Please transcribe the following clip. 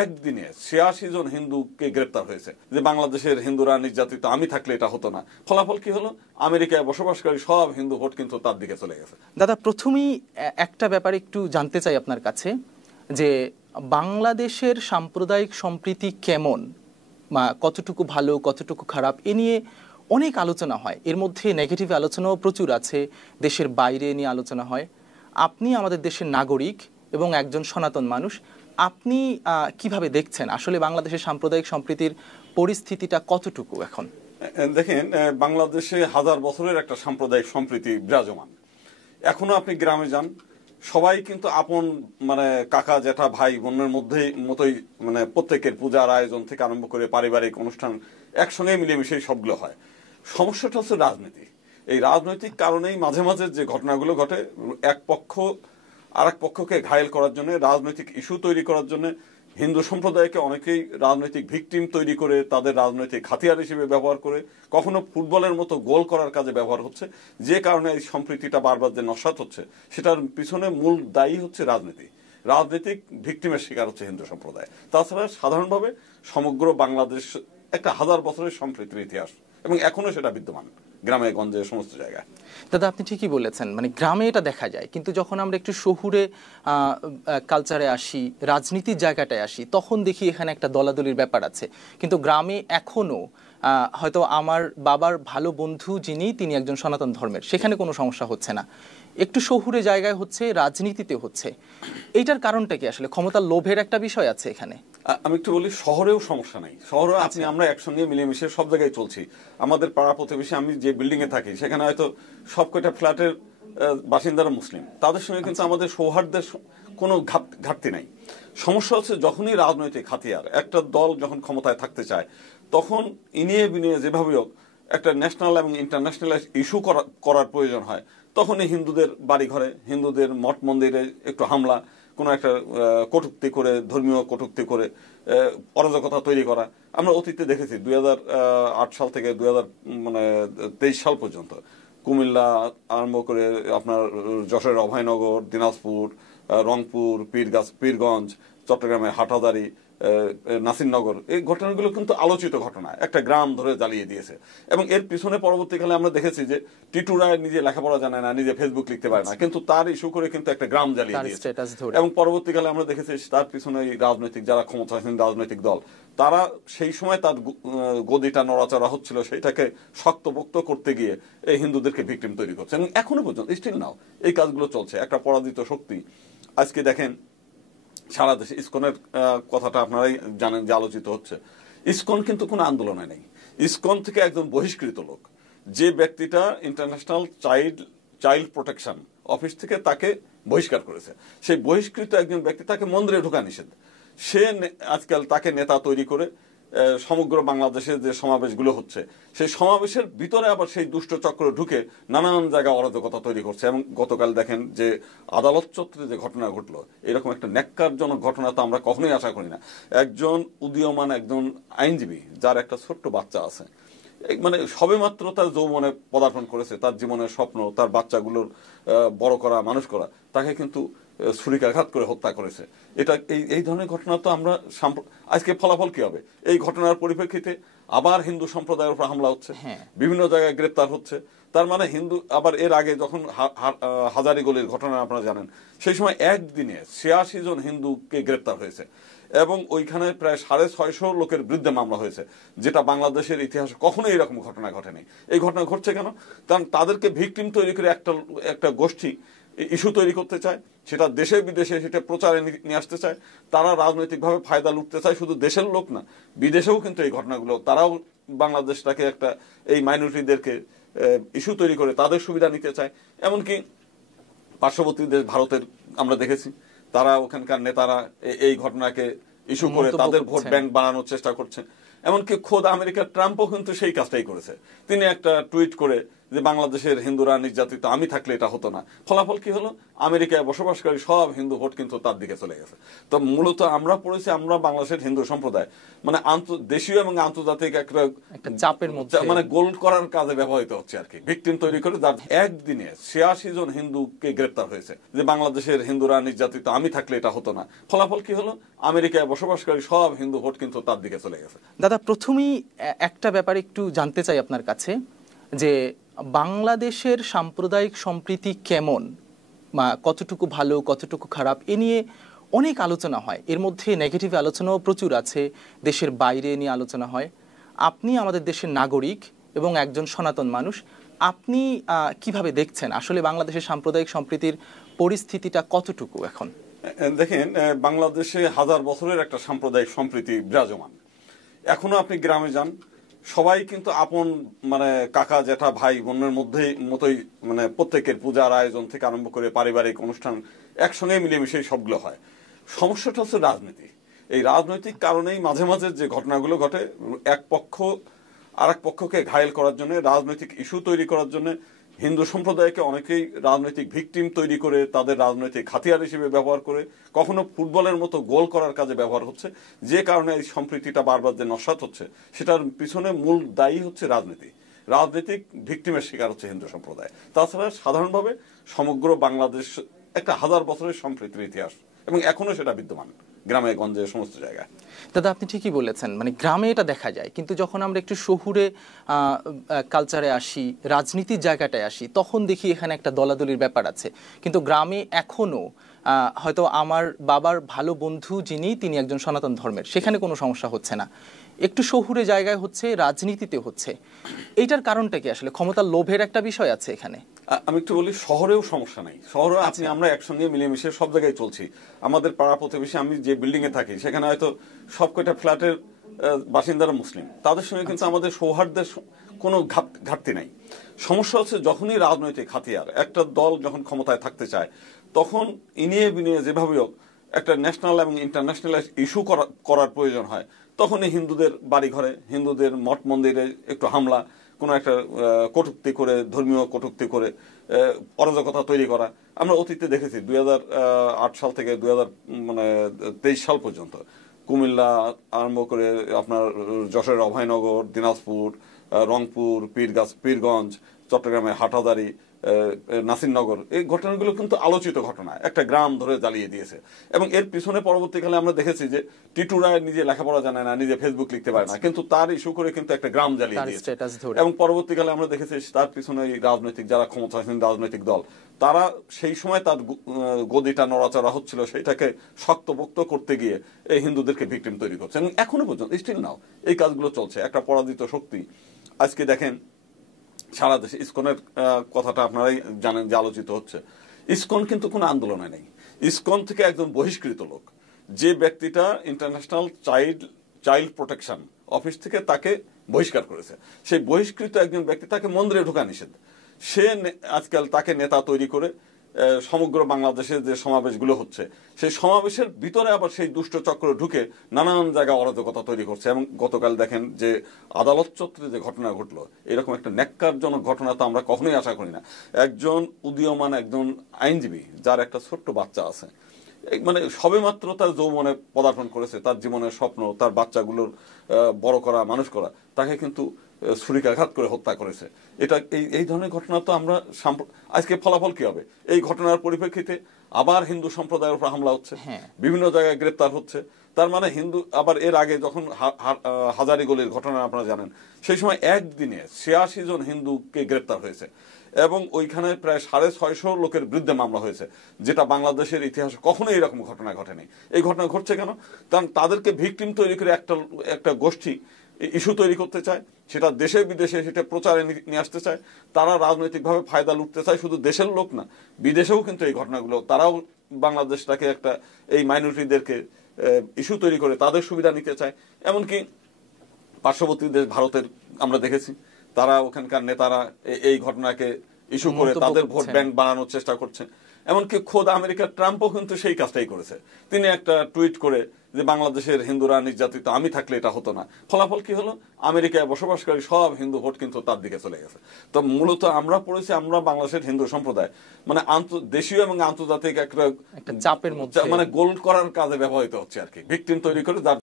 একদিনে ৮৬ জন হিন্দুকে গ্রেপ্তার হয়েছে, যে বাংলাদেশের হিন্দুরা নির্যাতিত, আমি থাকলে এটা হতো না। ফলাফল কি হলো? আমেরিকায় বসবাসকারী সব হিন্দু ভোট কিন্তু তার দিকে চলে গেছে। দাদা, প্রথমেই একটা ব্যাপারে একটু জানতে চাই আপনার কাছে, যে বাংলাদেশের সাম্প্রদায়িক সম্প্রীতি কেমন, বা কতটুকু ভালো কতটুকু খারাপ, এ নিয়ে অনেক আলোচনা হয়। এর মধ্যে নেগেটিভ আলোচনাও প্রচুর আছে, দেশের বাইরে নিয়ে আলোচনা হয়। আপনি আমাদের দেশের নাগরিক এবং একজন সনাতন মানুষ, আপনি কিভাবে দেখছেন আসলে বাংলাদেশের সাম্প্রদায়িক সম্প্রীতির পরিস্থিতিটা কতটুকু এখন? দেখেন, বাংলাদেশে হাজার বছরের একটা সাম্প্রদায়িক সম্প্রীতি বিরাজমান। এখনো আপনি গ্রামে যান, সবাই কিন্তু আপন, মানে কাকা জ্যাঠা ভাই বোনের মতোই, মানে প্রত্যেকের পূজার আয়োজন থেকে আরম্ভ করে পারিবারিক অনুষ্ঠান একসঙ্গে মিলেমিশে সবগুলো হয়। সমস্যাটা হচ্ছে রাজনীতি। এই রাজনৈতিক কারণেই মাঝে মাঝে যে ঘটনাগুলো ঘটে, এক পক্ষ আর এক পক্ষকে ঘায়েল করার জন্য, রাজনৈতিক ইস্যু তৈরি করার জন্য হিন্দু সম্প্রদায়কে অনেকেই রাজনৈতিক ভিকটিম তৈরি করে তাদের রাজনৈতিক হাতিয়ার হিসেবে ব্যবহার করে, কখনো ফুটবলের মতো গোল করার কাজে ব্যবহার হচ্ছে। যে কারণে এই সম্প্রীতিটা বারবার যে নস্যাৎ হচ্ছে, সেটার পিছনে মূল দায়ী হচ্ছে রাজনীতি। রাজনৈতিক ভিকটিমের শিকার হচ্ছে হিন্দু সম্প্রদায়। তাছাড়া সাধারণভাবে সমগ্র বাংলাদেশ একটা হাজার বছরের সম্প্রীতির ইতিহাস, এবং এখনো সেটা বিদ্যমান গ্রামে গঞ্জে সমস্ত জায়গায়। দাদা, আপনি ঠিকই বলেছেন, মানে গ্রামে এটা দেখা যায়, কিন্তু যখন আমরা একটু শহুরে কালচারে আসি, রাজনীতির জায়গাটায় আসি, তখন দেখি এখানে একটা দলাদলির ব্যাপার আছে। কিন্তু গ্রামে এখনো হয়তো আমার বাবার ভালো বন্ধু যিনি, তিনি একজন সনাতন ধর্মের, সেখানে কোনো সমস্যা হচ্ছে না। একটু শহুরে জায়গায় হচ্ছে, রাজনীতিতে হচ্ছে। এইটার কারণটা কি আসলে? ক্ষমতার লোভের একটা বিষয় আছে এখানে। আমি একটু বলি, শহরেও সমস্যা নাই। শহরে আপনি আমরা একসঙ্গে মিলেমিশে সব জায়গায় চলছি। আমাদের পাড়া প্রতিবেশী, আমি যে বিল্ডিং এ থাকি সেখানে হয়তো সব কয়টা ফ্ল্যাটের বাসিন্দারা মুসলিম, তাদের সঙ্গে কিন্তু আমাদের সৌহার্দ্যের কোনো ঘাটতি নাই। সমস্যা হচ্ছে যখনই রাজনৈতিক হাতিয়ার, একটা দল যখন ক্ষমতায় থাকতে চায়, তখন ইনিয়ে বিনিয়ে যেভাবে হোক একটা ন্যাশনাল এবং ইন্টারন্যাশনাল ইস্যু করার প্রয়োজন হয়, তখনই হিন্দুদের বাড়িঘরে, হিন্দুদের মঠ মন্দিরে একটু হামলা, কোনো একটা কটূক্তি করে, ধর্মীয় কটূক্তি করে অরাজকতা তৈরি করা। আমরা অতীতে দেখেছি 2008 সাল থেকে 2023 সাল পর্যন্ত কুমিল্লা আরম্ভ করে আপনার যশোরের অভয়নগর, দিনাজপুর, রংপুর, পীরগঞ্জ, চট্টগ্রামের হাটহাজারী, নাসিরনগর, এই ঘটনাগুলো কিন্তু আলোচিত ঘটনা, একটা গ্রাম ধরে জ্বালিয়ে দিয়েছে। এবং এর পিছনে পরবর্তীকালে আমরা দেখেছি যে টিটু রায় নিজে লেখাপড়া জানে না, নিজে ফেসবুক লিখতে পারে না, কিন্তু তার ইস্যু করে কিন্তু একটা গ্রাম জ্বালিয়ে দিয়েছে। এবং পরবর্তীকালে আমরা দেখেছি তার পিছনে রাজনৈতিক যারা ক্ষমতাসীন রাজনৈতিক দল, তারা সেই সময় তার গদিটা নড়াচড়া হচ্ছিল, সেইটাকে শক্তপোক্ত করতে গিয়ে এই হিন্দুদেরকে ভিকটিম তৈরি করছে। এবং এখনো পর্যন্ত স্টিল নাও এই কাজগুলো চলছে। একটা পরাজিত শক্তি। আজকে দেখেন সারা দেশে ইসকনের কথাটা আপনারাই জানেন যে আলোচিত হচ্ছে। ইসকন কিন্তু কোনো আন্দোলনে নেই। ইসকন থেকে একজন বহিষ্কৃত লোক, যে ব্যক্তিটা ইন্টারন্যাশনাল চাইল্ড প্রোটেকশন অফিস থেকে তাকে বহিষ্কার করেছে, সেই বহিষ্কৃত একজন ব্যক্তি, তাকে মন্দিরে ঢোকা নিষেধ। সে আজকাল তাকে নেতা তৈরি করে সমগ্র বাংলাদেশে যে সমাবেশগুলো হচ্ছে, সেই সমাবেশের ভিতরে আবার সেই দুষ্ট চক্র ঢুকে নানান জায়গায় অরাজকতা তৈরি করছে। এবং গতকাল দেখেন যে আদালত চত্বরে যে ঘটনা ঘটলো, এরকম একটা ন্যাক্কারজনক ঘটনা তো আমরা কখনোই আশা করি না। একজন উদীয়মান একজন আইনজীবী, যার একটা ছোট্ট বাচ্চা আছে, মানে সবেমাত্র তার যৌবনে পদার্পণ করেছে, তার জীবনের স্বপ্ন, তার বাচ্চাগুলোর বড় করা, মানুষ করা, তাকে কিন্তু ছুরিকাঘাত করে হত্যা করেছে। এটা এই ধরনের ঘটনা তো আমরা আজকে ফলাফল কি হবে? এই ঘটনার পরিপ্রেক্ষিতে আবার হিন্দু সম্প্রদায়ের উপর হামলা হচ্ছে, বিভিন্ন জায়গায় গ্রেপ্তার হচ্ছে। তার মানে হিন্দু, আবার এর আগে যখন হাজারীগলির ঘটনা আপনারা জানেন, সেই সময় একদিনে ৮৬ জন হিন্দুকে গ্রেপ্তার হয়েছে, এবং ওইখানে প্রায় 650 লোকের বিরুদ্ধে মামলা হয়েছে, যেটা বাংলাদেশের ইতিহাসে কখনো এরকম ঘটনা ঘটেনি। এই ঘটনা ঘটছে কেন? কারণ তাদেরকে ভিকটিম তৈরি করে একটা গোষ্ঠী ইস্যু তৈরি করতে চায়, সেটা দেশে বিদেশে সেটা প্রচারে নিয়ে আসতে চায়। তারা রাজনৈতিকভাবে ফায়দা লুটতে চায়, শুধু দেশের লোক না, বিদেশেও কিন্তু এই ঘটনাগুলো, তারাও বাংলাদেশটাকে একটা, এই মাইনরিটিদেরকে ইস্যু তৈরি করে তাদের সুবিধা নিতে চায়। এমনকি পার্শ্ববর্তী দেশ ভারতের আমরা দেখেছি, তারা ওখানকার নেতারা এই ঘটনাকে ইস্যু করে তাদের ভোট ব্যাংক বানানোর চেষ্টা করছে। এমনকি খোদ আমেরিকার ট্রাম্পও কিন্তু সেই কাজটাই করেছে। তিনি একটা টুইট করে যে বাংলাদেশের হিন্দুরা নির্যাতিত, আমি থাকলে এটা হতো না। ফলাফল কি হলো? আমেরিকায় বসবাসকারী সব হিন্দু ভোট কিন্তু তার দিকে চলে গেছে। তো মূলত আমরা পড়েছি, আমরা বাংলাদেশের হিন্দু সম্প্রদায় মানে দেশীয় এবং আন্তর্জাতিক একটা চাপের মধ্যে, মানে গোল করার কাজে ব্যবহৃত হচ্ছে আর কি, ভিকটিম তৈরি করে। যার একদিনে 86 জন হিন্দুকে গ্রেপ্তার হয়েছে যে বাংলাদেশের হিন্দুরা নির্যাতিত, আমি থাকলে এটা হতো না। ফলাফল কি হলো? আমেরিকায় বসবাসকারী সব হিন্দু ভোট কিন্তু তার দিকে চলে গেছে। দাদা, প্রথমেই একটা ব্যাপারে একটু জানতে চাই আপনার কাছে যে বাংলাদেশের সাম্প্রদায়িক সম্প্রীতি কেমন, বা কতটুকু ভালো কতটুকু খারাপ, এ নিয়ে অনেক আলোচনা হয়। এর মধ্যে নেগেটিভ আলোচনাও প্রচুর আছে, দেশের বাইরে নিয়ে আলোচনা হয়। আপনি আমাদের দেশের নাগরিক এবং একজন সনাতন মানুষ, আপনি কিভাবে দেখছেন আসলে বাংলাদেশের সাম্প্রদায়িক সম্প্রীতির পরিস্থিতিটা কতটুকু এখন? দেখেন, বাংলাদেশে হাজার বছরের একটা সাম্প্রদায়িক সম্প্রীতি বিরাজমান। এখনো আপনি গ্রামে যান, সবাই কিন্তু আপন, মানে কাকা জ্যাঠা ভাই বোনের মতোই, মানে প্রত্যেকের পূজার আয়োজন থেকে আরম্ভ করে পারিবারিক অনুষ্ঠান একসঙ্গে মিলেমিশে সবগুলো হয়। সমস্যাটা হচ্ছে রাজনীতি। এই রাজনৈতিক কারণেই মাঝে মাঝে যে ঘটনাগুলো ঘটে, এক পক্ষ আর এক পক্ষকে ঘায়েল করার জন্য, রাজনৈতিক ইস্যু তৈরি করার জন্য হিন্দু সম্প্রদায়কে অনেকেই রাজনৈতিক ভিকটিম তৈরি করে তাদের রাজনৈতিক হাতিয়ার হিসেবে ব্যবহার করে, কখনো ফুটবলের মতো গোল করার কাজে ব্যবহার হচ্ছে। যে কারণে এই সম্প্রীতিটা বারবার যে নস্যাৎ হচ্ছে, সেটার পিছনে মূল দায়ী হচ্ছে রাজনীতি। রাজনৈতিক ভিকটিমের শিকার হচ্ছে হিন্দু সম্প্রদায়। তাছাড়া সাধারণভাবে সমগ্র বাংলাদেশ একটা হাজার বছরের সম্প্রীতির ইতিহাস, এবং এখনো সেটা বিদ্যমান গ্রামে গঞ্জে সমস্ত জায়গায়। দাদা, আপনি ঠিকই বলেছেন, মানে গ্রামে এটা দেখা যায়, কিন্তু যখন আমরা একটু শহুরে কালচারে আসি, রাজনীতির জায়গাটায় আসি, তখন দেখি এখানে একটা দলাদলির ব্যাপার আছে। কিন্তু গ্রামে এখনো হয়তো আমার বাবার ভালো বন্ধু যিনি, তিনি একজন সনাতন ধর্মের, সেখানে কোনো সমস্যা হচ্ছে না। একটু শহুরে জায়গায় হচ্ছে, রাজনীতিতে হচ্ছে। এইটার কারণটা কি আসলে? ক্ষমতার লোভের একটা বিষয় আছে এখানে। আমি একটু বলি, শহরেও সমস্যা নাই। শহরে আপনি আমরা একসঙ্গে মিলেমিশে সব জায়গায় চলছি। আমাদের পাড়া প্রতিবেশী, আমি যে বিল্ডিং এ থাকি সেখানে হয়তো সব কয়টা ফ্ল্যাটের বাসিন্দারা মুসলিম, তাদের সঙ্গে কিন্তু আমাদের সৌহার্দ্যের কোনো ঘাটতি নাই। সমস্যা হচ্ছে যখনই রাজনৈতিক হাতিয়ার, একটা দল যখন ক্ষমতায় থাকতে চায়, তখন ইনিয়ে বিনিয়ে যেভাবে হোক একটা ন্যাশনাল এবং ইন্টারন্যাশনাল ইস্যু করার প্রয়োজন হয়, তখনই হিন্দুদের বাড়িঘরে, হিন্দুদের মঠ মন্দিরে একটু হামলা, কোনো একটা কটূক্তি করে, ধর্মীয় কটূক্তি করে অরাজকতা তৈরি করা। আমরা অতীতে দেখেছি 2008 সাল থেকে 2023 সাল পর্যন্ত কুমিল্লা আরম্ভ করে আপনার যশোরের অভয়নগর, দিনাজপুর, রংপুর, পীরগঞ্জ, চট্টগ্রামের হাটহাজারী, নাসিরনগর, এই ঘটনাগুলো কিন্তু আলোচিত ঘটনা, একটা গ্রাম ধরে জ্বালিয়ে দিয়েছে। এবং এর পিছনে পরবর্তীকালে আমরা দেখেছি যে টিটু রায় নিজে লেখাপড়া জানে না, নিজে ফেসবুক লিখতে পারে না, কিন্তু তার ইস্যু করে কিন্তু একটা গ্রাম জ্বালিয়ে দিয়েছে। এবং পরবর্তীকালে আমরা দেখেছি তার পিছনে রাজনৈতিক যারা ক্ষমতাসীন রাজনৈতিক দল, তারা সেই সময় তার গদিটা নড়াচড়া হচ্ছিল, সেটাকে শক্তপোক্ত করতে গিয়ে এই হিন্দুদেরকে ভিকটিম তৈরি করছে। এবং এখনো পর্যন্ত স্টিল নাও এই কাজগুলো চলছে। একটা পরাজিত শক্তি। আজকে দেখেন সারা দেশে ইসকনের কথাটা আপনারাই জানেন যে আলোচিত হচ্ছে। ইসকন কিন্তু কোনো আন্দোলনে নেই। ইসকন থেকে একজন বহিষ্কৃত লোক, যে ব্যক্তিটা ইন্টারন্যাশনাল চাইল্ড প্রোটেকশন অফিস থেকে তাকে বহিষ্কার করেছে, সেই বহিষ্কৃত একজন ব্যক্তি, তাকে মন্দিরে ঢোকা নিষেধ। সে আজকাল তাকে নেতা তৈরি করে সমগ্র বাংলাদেশে যে সমাবেশগুলো হচ্ছে, সেই সমাবেশের ভিতরে আবার সেই দুষ্ট চক্র ঢুকে নানান জায়গায় অরাজকতা তৈরি করছে। এবং গতকাল দেখেন যে আদালত চত্বরে যে ঘটনা ঘটলো, এরকম একটা ন্যাক্কারজনক ঘটনা তো আমরা কখনোই আশা করি না। একজন উদীয়মান একজন আইনজীবী, যার একটা ছোট্ট বাচ্চা আছে, মানে সবেমাত্র তার যৌবনে পদার্পণ করেছে, তার জীবনের স্বপ্ন, তার বাচ্চাগুলোর বড় করা, মানুষ করা, তাকে কিন্তু ছুরিকাঘাত করে হত্যা করেছে। এটা এই ধরনের ঘটনা তো আমরা আজকে ফলাফল কি হবে? এই ঘটনার পরিপ্রেক্ষিতে আবার হিন্দু সম্প্রদায়ের উপর হামলা হচ্ছে, বিভিন্ন জায়গায় গ্রেপ্তার হচ্ছে। তার মানে হিন্দু, আবার এর আগে যখন হাজারীগলির ঘটনা আপনারা জানেন, সেই সময় একদিনে 86 জন হিন্দুকে গ্রেপ্তার হয়েছে, এবং ওইখানে প্রায় 650 লোকের বিরুদ্ধে মামলা হয়েছে, যেটা বাংলাদেশের ইতিহাসে কখনোই এরকম ঘটনা ঘটেনি। এই ঘটনা ঘটছে কেন? কারণ তাদেরকে ভিকটিম তৈরি করে একটা গোষ্ঠী ইস্যু তৈরি করতে চায়, সেটা দেশে বিদেশে সেটা প্রচারে নিয়ে আসতে চায়। তারা রাজনৈতিকভাবে ফায়দা লুটতে চায়, শুধু দেশের লোক না, বিদেশেও কিন্তু এই ঘটনাগুলো, তারাও বাংলাদেশটাকে একটা, এই মাইনরিটিদেরকে ইস্যু তৈরি করে তাদের সুবিধা নিতে চায়। এমনকি পার্শ্ববর্তী দেশ ভারতের আমরা দেখেছি, তারা ওখানকার নেতারা এই ঘটনাকে ইস্যু করে মন্তব্য তাদের ভোট করছেন। ব্যাংক বাড়ানোর চেষ্টা করছেন। এমনকি খোদ আমেরিকার ট্রাম্পও কিন্তু সেই কাজটাই করেছে। তিনি একটা টুইট করে যে বাংলাদেশের হিন্দুরা নির্যাতিত, আমি থাকলে এটা হতো না। ফলাফল কি হলো? আমেরিকায় বসবাসকারী সব হিন্দু ভোট কিন্তু তার দিকে চলে গেছে। তো মূলত আমরা পড়েছি, আমরা বাংলাদেশের হিন্দু সম্প্রদায় মানে দেশীয় এবং আন্তর্জাতিক একটা একটা চাপের মধ্যে মানে গোল করার কাজে ব্যবহৃত হচ্ছে আর কি, ভিকটিম তৈরি করে যার